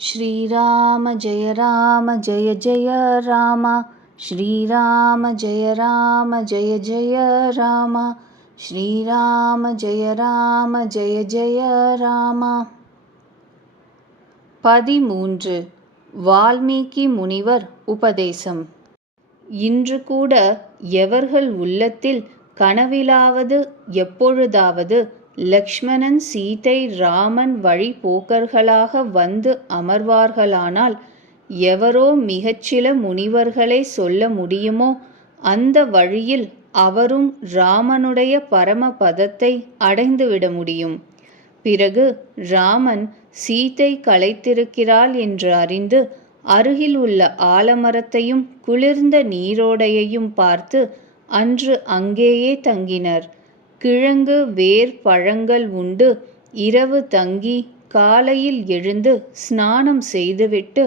श्रीराम जय राम जय जय राम श्रीराम जय राम जय जय राम श्रीराम जय राम जय जय ராமா பதிமூன்று வால்மீகி முனிவர் உபதேசம் இன்று கூட எவர்கள் உள்ளத்தில் கனவிலாவது எப்பொழுதாவது லக்ஷ்மணன் சீதை ராமன் வழிபோக்கர்களாக வந்து அமர்வார்களானால் எவரோ மிகச்சில முனிவர்களை சொல்ல முடியுமோ அந்த வழியில் அவரும் ராமனுடைய பரமபதத்தை அடைந்துவிட முடியும். பிறகு ராமன் சீதை களைத்திருக்கிறாள் என்று அறிந்து அருகில் உள்ள ஆலமரத்தையும் குளிர்ந்த நீரோடையையும் பார்த்து அன்று அங்கேயே தங்கினர். கிழங்கு வேர் பழங்கள் உண்டு. இரவு தங்கி காலையில் எழுந்து ஸ்நானம் செய்துவிட்டு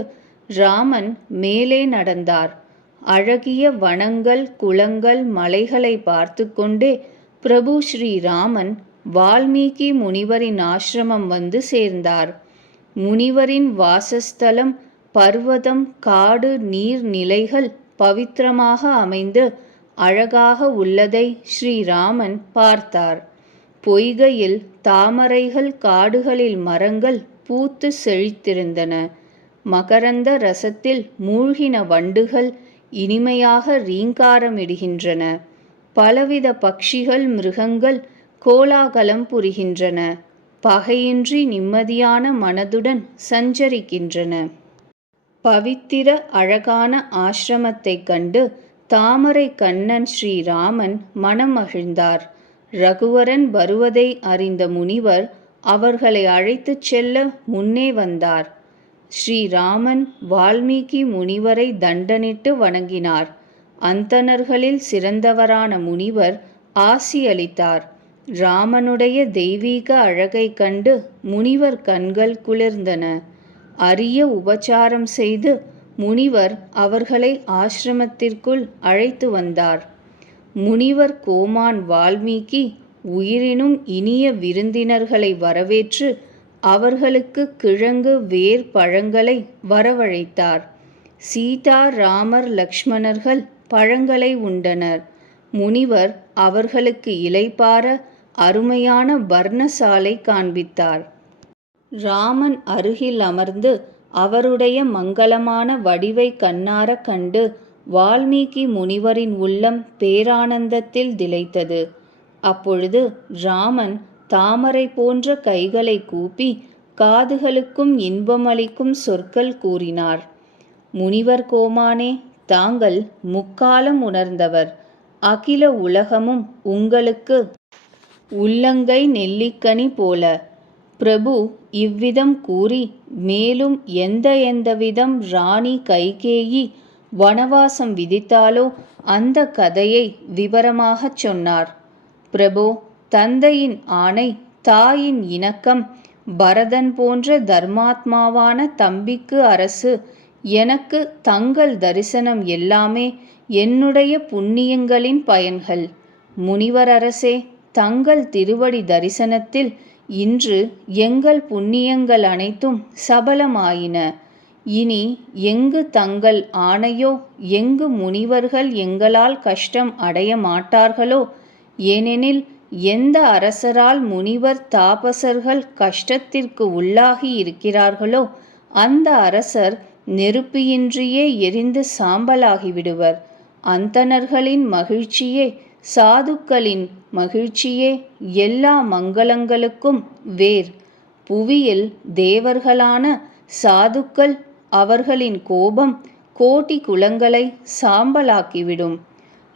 ராமன் மேலே நடந்தார். அழகிய வனங்கள் குளங்கள் மலைகளை பார்த்து கொண்டே பிரபு ஸ்ரீராமன் வால்மீகி முனிவரின் ஆசிரமம் வந்து சேர்ந்தார். முனிவரின் வாசஸ்தலம் பர்வதம் காடு நீர்நிலைகள் பவித்திரமாக அமைந்து அழகாக உள்ளதை ஸ்ரீராமன் பார்த்தார். பொய்கையில் தாமரைகள் காடுகளில் மரங்கள் பூத்து செழித்திருந்தன. மகரந்த ரசத்தில் மூழ்கின வண்டுகள் இனிமையாக ரீங்காரமிடுகின்றன. பலவித பட்சிகள் மிருகங்கள் கோலாகலம் புரிகின்றன. பகையின்றி நிம்மதியான மனதுடன் சஞ்சரிக்கின்றன. பவித்திர அழகான ஆசிரமத்தைக் கண்டு தாமரை கண்ணன் ஸ்ரீராமன் மனம் மகிழ்ந்தார் ரகுவரன் வருவதை அறிந்த முனிவர் அவர்களை அழைத்துச் செல்ல முன்னே வந்தார். ஸ்ரீராமன் வால்மீகி முனிவரை தண்டனிட்டு வணங்கினார். அந்தணர்களில் சிறந்தவரான முனிவர் ஆசியளித்தார் ராமனுடைய தெய்வீக அழகை கண்டு முனிவர் கண்கள் குளிர்ந்தன. அரிய உபச்சாரம் செய்து முனிவர் அவர்களை ஆசிரமத்திற்குள் அழைத்து வந்தார். முனிவர் கோமான் வால்மீகி உயிரினும் இனிய விருந்தினர்களை வரவேற்று அவர்களுக்கு கிழங்கு வேர் பழங்களை வரவழைத்தார். சீதா ராமர் லக்ஷ்மணர்கள் பழங்களை உண்டனர். முனிவர் அவர்களுக்கு இலைப்பார அருமையான வர்ணசாலை காண்பித்தார். ராமன் அருகில் அமர்ந்து அவருடைய மங்களமான வடிவை கண்ணார கண்டு வால்மீகி முனிவரின் உள்ளம் பேரானந்தத்தில் திளைத்தது. அப்பொழுது ராமன் தாமரை போன்ற கைகளை கூப்பி காதுகளுக்கும் இன்பமளிக்கும் சொற்கள் கூறினார். முனிவர் கோமானே தாங்கள் முக்காலம் உணர்ந்தவர். அகில உலகமும் உங்களுக்கு உள்ளங்கை நெல்லிக்கனி போல. பிரபு இவ்விதம் கூறி மேலும் எந்த எந்த விதம் ராணி கைகேயி வனவாசம் விதித்தாலோ அந்த கதையை விவரமாகச் சொன்னார். பிரபு தந்தையின் ஆணை தாயின் இணக்கம் பரதன் போன்ற தர்மாத்மாவான தம்பிக்கு அரசு எனக்கு தங்கள் தரிசனம் எல்லாமே என்னுடைய புண்ணியங்களின் பயன்கள். முனிவர் அரசே தங்கள் திருவடி தரிசனத்தில் இன்று எங்கள் புண்ணியங்கள் அனைத்தும் சபலமாயின. இனி எங்கு தங்கள் ஆணையோ எங்கு முனிவர்கள் எங்களால் கஷ்டம் அடைய மாட்டார்களோ? ஏனெனில் எந்த அரசரால் முனிவர் தாபசர்கள் கஷ்டத்திற்கு உள்ளாகி இருக்கிறார்களோ அந்த அரசர் நெருப்பியின்றியே எரிந்து சாம்பலாகிவிடுவர் அந்தணர்களின் மகிழ்ச்சியே சாதுக்களின் மகிழ்ச்சியே எல்லா மங்களங்களுக்கும் வேர். புவியில் தேவர்களான சாதுக்கள் அவர்களின் கோபம் கோட்டி குலங்களை சாம்பலாக்கிவிடும்.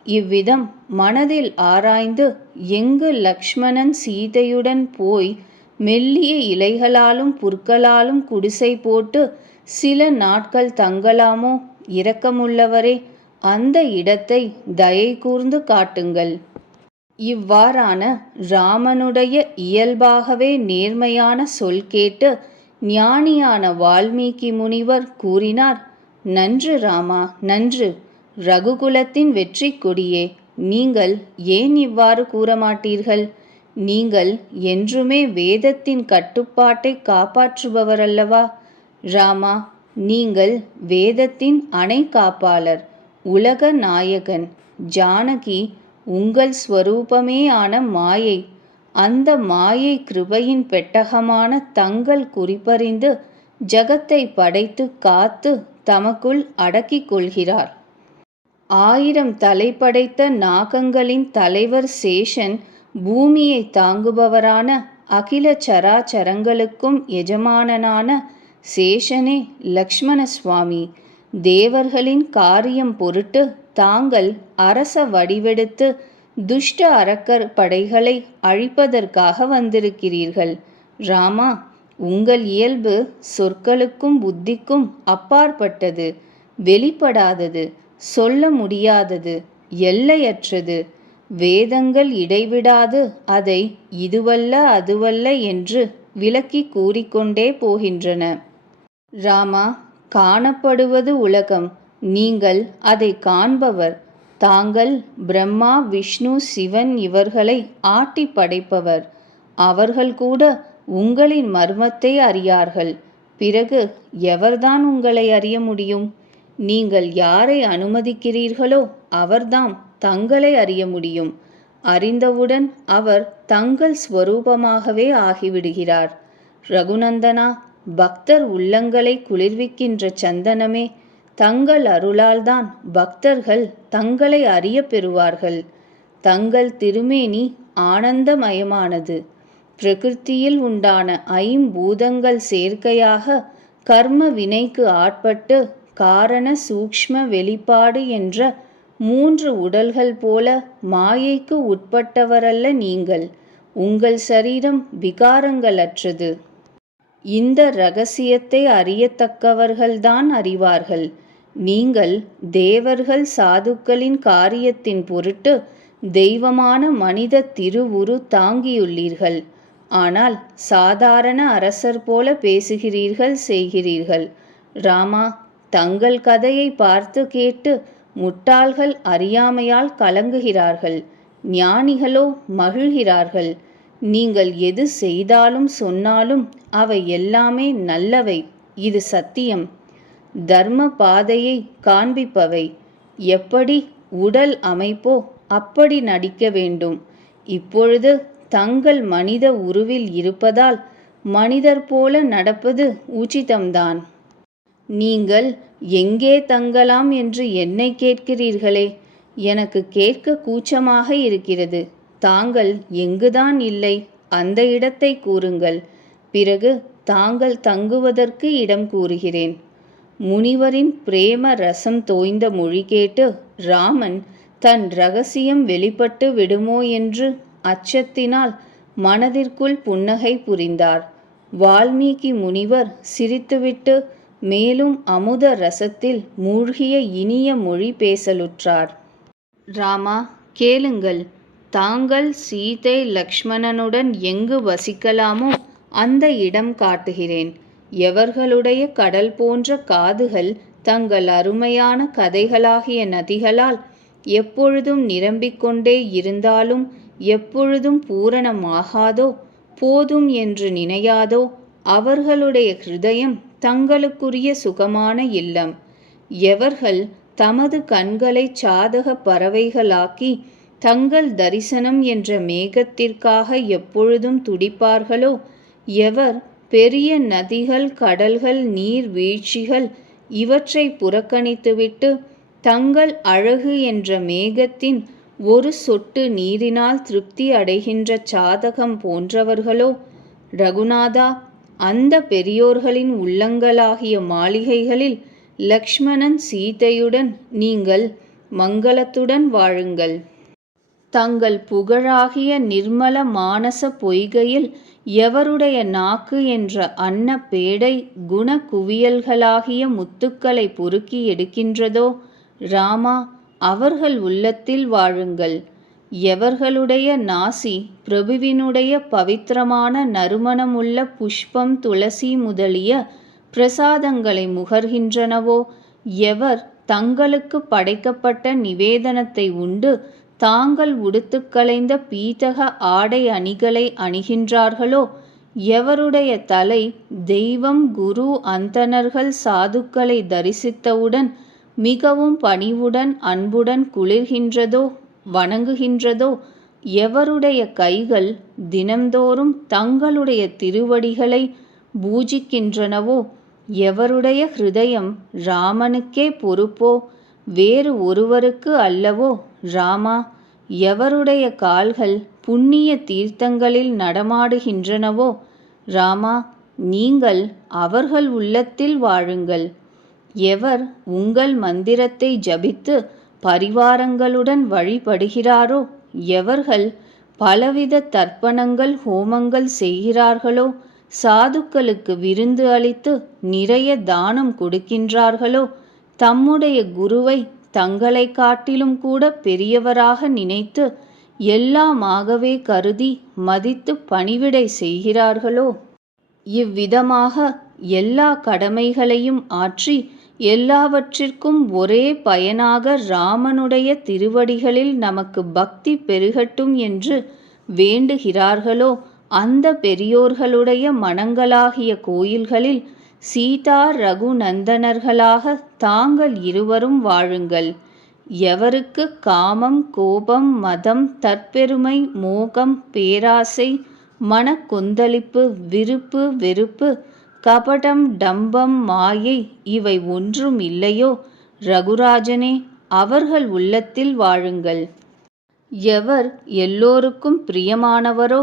இவ்விதம் மனதில் ஆராய்ந்து எங்கு லக்ஷ்மணன் சீதையுடன் போய் மெல்லிய இலைகளாலும் புற்களாலும் குடிசை போட்டு சில நாட்கள் தங்கலாமோ? இரக்கமுள்ளவரே அந்த இடத்தை தயை கூர்ந்து காட்டுங்கள். இவ்வாறான ராமனுடைய இயல்பாகவே நேர்மையான சொல் கேட்டு ஞானியான வால்மீகி முனிவர் கூறினார் நன்று ராமா நன்று. ரகுகுலத்தின் வெற்றி கொடியே. நீங்கள் ஏன் இவ்வாறு கூற மாட்டீர்கள் நீங்கள் என்றுமே வேதத்தின் கட்டுப்பாட்டை காப்பாற்றுபவர் அல்லவா ராமா நீங்கள் வேதத்தின் அணை காப்பாளர் உலக நாயகன். ஜானகி உங்கள் ஸ்வரூபமே ஆன மாயை. அந்த மாயை கிருபையின் பெட்டகமான தங்கள் குறிப்பறிந்து ஜகத்தை படைத்து காத்து தமக்குள் அடக்கிக் கொள்கிறார். ஆயிரம் தலை படைத்த நாகங்களின் தலைவர் சேஷன் பூமியை தாங்குபவரான அகில சராச்சரங்களுக்கும் எஜமானனான சேஷனே லக்ஷ்மண சுவாமி. தேவர்களின் காரியம் பொருட்டு தாங்கள் அரச வடிவெடுத்து துஷ்ட அரக்கர் படைகளை அழிப்பதற்காக வந்திருக்கிறீர்கள். ராமா உங்கள் இயல்பு சொற்களுக்கும் புத்திக்கும் அப்பாற்பட்டது. வெளிப்படாதது சொல்ல முடியாதது எல்லையற்றது. வேதங்கள் இடைவிடாது அதை இதுவல்ல அதுவல்ல என்று விளக்கி கூறிக்கொண்டே போகின்றன. ராமா காணப்படுவது உலகம். நீங்கள் அதை காண்பவர். தாங்கள் பிரம்மா விஷ்ணு சிவன் இவர்களை ஆட்டி படைப்பவர். அவர்கள் கூட உங்களின் மர்மத்தை அறியார்கள். பிறகு எவர்தான் உங்களை அறிய முடியும்? நீங்கள் யாரை அனுமதிக்கிறீர்களோ அவர்தாம் தங்களை அறிய முடியும். அறிந்தவுடன் அவர் தங்கள் ஸ்வரூபமாகவே ஆகிவிடுகிறார். ரகுநந்தனா பக்தர் உள்ளங்களை குளிர்விக்கின்ற சந்தனமே தங்கள் அருளால்தான் பக்தர்கள் தங்களை அறிய பெறுவார்கள். தங்கள் திருமேனி ஆனந்தமயமானது. பிரகிருத்தியில் உண்டான ஐம்பூதங்கள் சேர்க்கையாக கர்ம வினைக்கு ஆட்பட்டு காரண சூக்ஷ்ம வெளிப்பாடு என்ற மூன்று உடல்கள் போல மாயைக்கு உட்பட்டவரல்ல நீங்கள். உங்கள் சரீரம் விகாரங்களற்றது. இந்த ரகசியத்தை அறியத்தக்கவர்கள்தான் அறிவார்கள். நீங்கள் தேவர்கள் சாதுக்களின் காரியத்தின் பொருட்டு தெய்வமான மனித திருவுரு தாங்கியுள்ளீர்கள். ஆனால் சாதாரண அரசர் போல பேசுகிறீர்கள் செய்கிறீர்கள். ராமா தங்கள் கதையை பார்த்து கேட்டு முட்டாள்கள் அறியாமையால் கலங்குகிறார்கள். ஞானிகளோ மகிழ்கிறார்கள். நீங்கள் எது செய்தாலும் சொன்னாலும் அவை எல்லாமே நல்லவை. இது சத்தியம். தர்ம பாதையை காண்பிப்பவை. எப்படி உடல் அமைப்போ அப்படி நடிக்க வேண்டும். இப்பொழுது தங்கள் மனித உருவில் இருப்பதால் மனிதர் போல நடப்பது உச்சிதம்தான். நீங்கள் எங்கே தங்கலாம் என்று என்னை கேட்கிறீர்களே. எனக்கு கேட்க கூச்சமாக இருக்கிறது. தாங்கள் எங்குதான் இல்லை அந்த இடத்தை கூறுங்கள். பிறகு தாங்கள் தங்குவதற்கு இடம் கூறுகிறேன். முனிவரின் பிரேம ரசம் தோய்ந்த மொழி கேட்டு ராமன் தன் ரகசியம் வெளிப்பட்டு விடுமோ? என்று அச்சத்தினால் மனதிற்குள் புன்னகை புரிந்தார். வால்மீகி முனிவர் சிரித்துவிட்டு மேலும் அமுத ரசத்தில் மூழ்கிய இனிய மொழி பேசலுற்றார். ராமா கேளுங்கள். தாங்கள் சீதை லக்ஷ்மணனுடன் எங்கு வசிக்கலாமோ அந்த இடம் காட்டுகிறேன். எவர்களுடைய கடல் போன்ற காதுகள் தங்கள் அருமையான கதைகளாகிய நதிகளால் எப்பொழுதும் நிரம்பிக்கொண்டே இருந்தாலும் எப்பொழுதும் பூரணமாகாதோ போதும் என்று நினையாதோ அவர்களுடைய ஹிருதயம் தங்களுக்குரிய சுகமான இல்லம். எவர்கள் தமது கண்களை சாதக பறவைகளாக்கி தங்கள் தரிசனம் என்ற மேகத்திற்காக எப்பொழுதும் துடிப்பார்களோ? எவர்? பெரிய நதிகள் கடல்கள் நீர் வீழ்ச்சிகள் இவற்றை புறக்கணித்துவிட்டு தங்கள் அழகு என்ற மேகத்தின் ஒரு சொட்டு நீரினால் திருப்தி அடைகின்ற சாதகம் போன்றவர்களோ? ரகுநாதா அந்த பெரியோர்களின் உள்ளங்களாகிய மாளிகைகளில் லக்ஷ்மணன் சீதையுடன் நீங்கள் மங்களத்துடன் வாழுங்கள். தங்கள் புகழாகிய நிர்மல மானச பொய்கையில் எவருடைய நாக்கு என்ற அன்ன பேடை குண குவியல்களாகிய முத்துக்களை பொறுக்கி எடுக்கின்றதோ? ராமா அவர்கள் உள்ளத்தில் வாழுங்கள். எவர்களுடைய நாசி பிரபுவினுடைய பவித்திரமான நறுமணமுள்ள புஷ்பம் துளசி முதலிய பிரசாதங்களை முகர்கின்றனவோ? எவர் தங்களுக்கு படைக்கப்பட்ட நிவேதனத்தை உண்டு தாங்கள் உடுத்துக்களைந்த பீதக ஆடை அணிகளை அணிகின்றார்களோ? எவருடைய தலை தெய்வம் குரு அந்தணர்கள் சாதுக்களை தரிசித்தவுடன் மிகவும் பணிவுடன் அன்புடன் குளிர்கின்றதோ வணங்குகின்றதோ? எவருடைய கைகள் தினம்தோறும் தங்களுடைய திருவடிகளை பூஜிக்கின்றனவோ? எவருடைய ஹிருதயம் ராமனுக்கே பொறுப்போ? வேறு ஒருவருக்கு அல்லவோ? ராமா எவருடைய கால்கள் புண்ணிய தீர்த்தங்களில் நடமாடுகின்றனவோ ராமா நீங்கள் அவர்கள் உள்ளத்தில் வாழுங்கள். எவர் உங்கள் மந்திரத்தை ஜபித்து பரிவாரங்களுடன் வழிபடுகிறாரோ எவர்கள் பலவித தர்ப்பணங்கள் ஹோமங்கள் செய்கிறார்களோ சாதுக்களுக்கு விருந்து அளித்து நிறைய தானம் கொடுக்கின்றார்களோ தம்முடைய குருவை தங்களை காட்டிலும் கூட பெரியவராக நினைத்து எல்லாமாகவே கருதி மதித்து பணிவிடை செய்கிறார்களோ? இவ்விதமாக எல்லா கடமைகளையும் ஆற்றி எல்லாவற்றிற்கும் ஒரே பயனாக ராமனுடைய திருவடிகளில் நமக்கு பக்தி பெருகட்டும் என்று வேண்டுகிறார்களோ? அந்த பெரியோர்களுடைய மனங்களாகிய கோயில்களில் சீதா ரகுநந்தனர்களாக தாங்கள் இருவரும் வாழுங்கள். எவருக்கு காமம் கோபம் மதம் தற்பெருமை மோகம் பேராசை மனக்கொந்தளிப்பு விருப்பு வெறுப்பு கபடம் டம்பம் மாயை இவை ஒன்றும் இல்லையோ? ரகுராஜனே அவர்கள் உள்ளத்தில் வாழுங்கள். எவர் எல்லோருக்கும் பிரியமானவரோ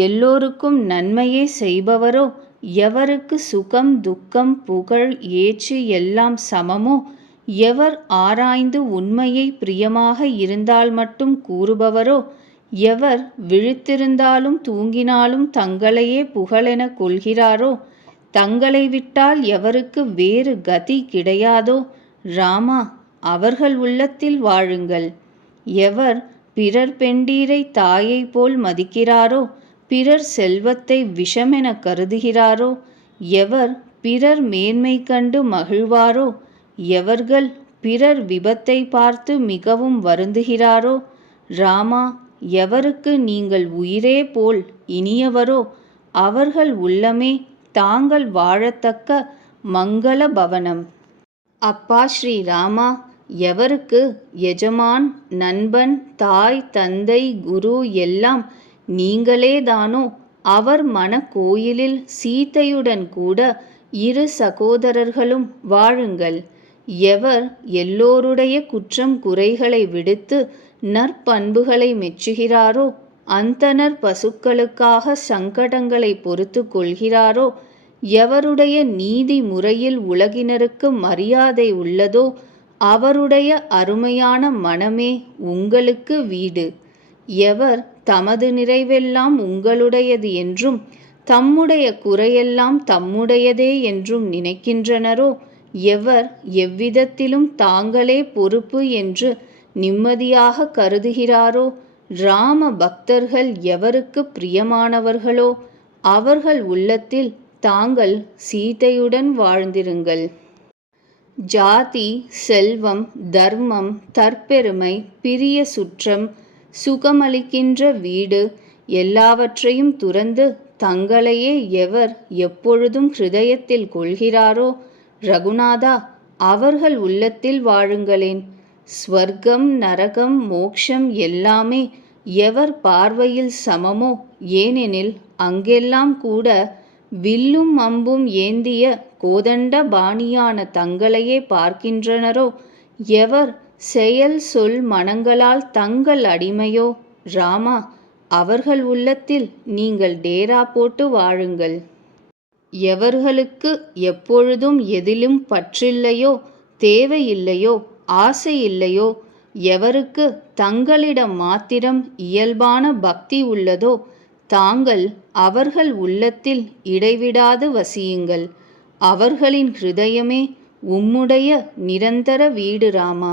எல்லோருக்கும் நன்மையே செய்பவரோ எவருக்கு சுகம் துக்கம் புகழ் ஏச்சு எல்லாம் சமமோ எவர் ஆராய்ந்து உண்மையை பிரியமாக இருந்தால் மட்டும் கூறுபவரோ எவர் விழித்திருந்தாலும் தூங்கினாலும் தங்களையே புகழென கொள்கிறாரோ தங்களை விட்டால் எவருக்கு வேறு கதி கிடையாதோ ராமா அவர்கள் உள்ளத்தில் வாழுங்கள். எவர் பிறர் பெண்டீரை தாயை போல் மதிக்கிறாரோ பிறர் செல்வத்தை விஷமென கருதுகிறாரோ? எவர் பிறர் மேன்மை கண்டு மகிழ்வாரோ? எவர்கள் பிறர் விபத்தை பார்த்து மிகவும் வருந்துகிறாரோ? ராமா எவருக்கு நீங்கள் உயிரே போல் இனியவரோ? அவர்கள் உள்ளமே தாங்கள் வாழத்தக்க மங்கள பவனம். அப்பா ஸ்ரீ ராமா எவருக்கு எஜமான் நண்பன் தாய் தந்தை குரு எல்லாம் நீங்களேதானோ அவர் மனக்கோயிலில் சீத்தையுடன் கூட இரு சகோதரர்களும் வாழுங்கள். எவர் எல்லோருடைய குற்றம் குறைகளை விடுத்து நற்பண்புகளை மெச்சுகிறாரோ அந்தனர் பசுக்களுக்காக சங்கடங்களை பொறுத்து கொள்கிறாரோ எவருடைய நீதி முறையில் உலகினருக்கு மரியாதை உள்ளதோ அவருடைய அருமையான மனமே உங்களுக்கு வீடு. எவர் தமது நிறைவெல்லாம் உங்களுடையது என்றும் தம்முடைய குறையெல்லாம் தம்முடையதே என்றும் நினைக்கின்றனரோ? எவர் எவ்விதத்திலும் தாங்களே பொறுப்பு என்று நிம்மதியாக கருதுகிறாரோ? ராம பக்தர்கள் எவருக்கு பிரியமானவர்களோ? அவர்கள் உள்ளத்தில் தாங்கள் சீதையுடன் வாழ்ந்திருங்கள். ஜாதி செல்வம் தர்மம் தற்பெருமை பிரிய சுற்றம் சுகமளிக்கின்ற வீடு எல்லாவற்றையும் துறந்து தங்களையே எவர் எப்பொழுதும் ஹிருதயத்தில் கொள்கிறாரோ? ரகுநாதா அவர்கள் உள்ளத்தில் வாழுங்களேன். ஸ்வர்க்கம் நரகம் மோக்ஷம் எல்லாமே எவர் பார்வையில் சமமோ? ஏனெனில் அங்கெல்லாம் கூட வில்லும் அம்பும் ஏந்திய கோதண்ட பாணியான தங்களையே பார்க்கின்றனரோ? எவர் செயல் சொல் மனங்களால் தங்கள் அடிமையோ? ராமா அவர்கள் உள்ளத்தில் நீங்கள் டேரா போட்டு வாழுங்கள். எவர்களுக்கு எப்பொழுதும் எதிலும் பற்றில்லையோ? தேவையில்லையோ? ஆசை இல்லையோ எவருக்கு தங்களிடம் மாத்திரம் இயல்பான பக்தி உள்ளதோ? தாங்கள் அவர்கள் உள்ளத்தில் இடைவிடாது வசியுங்கள். அவர்களின் ஹிருதயமே உம்முடைய நிரந்தர வீடு ராமா.